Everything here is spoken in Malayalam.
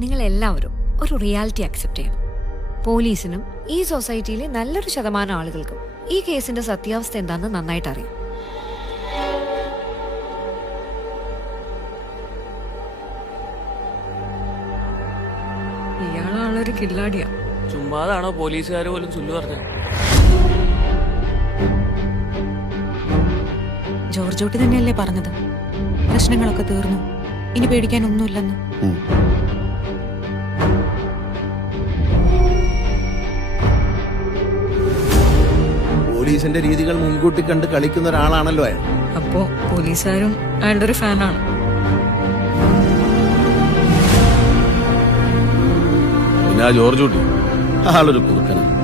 നിങ്ങൾ എല്ലാവരും ഒരു റിയാലിറ്റി അക്സെപ്റ്റ് ചെയ്യണം. പോലീസിനും ഈ സൊസൈറ്റിയിലെ നല്ലൊരു ശതമാനം ആളുകൾക്കും ഈ കേസിന്റെ സത്യാവസ്ഥ എന്താണെന്ന് നന്നായിട്ട് അറിയാം. ഇയാളാളൊരു കില്ലാടിയാ. ചുമ്മാതാണോ പോലീസുകാർ പോലും ചൊല്ലു പറഞ്ഞത്? ജോർജോട്ടി തന്നെയല്ലേ പറഞ്ഞത്, പ്രശ്നങ്ങളൊക്കെ തീർന്നു, ഇനി പേടിക്കാനൊന്നുമില്ലെന്ന്. പോലീസിന്റെ രീതികൾ മുൻകൂട്ടി കണ്ട് കളിക്കുന്ന ഒരാളാണല്ലോ അയാൾ. അപ്പോ പോലീസുകാരും അയാളുടെ ഒരു ഫാനാണ്. പിന്നെ ആ ജോർജ് കുട്ടി ആളൊരു കുറുക്കനാണ്.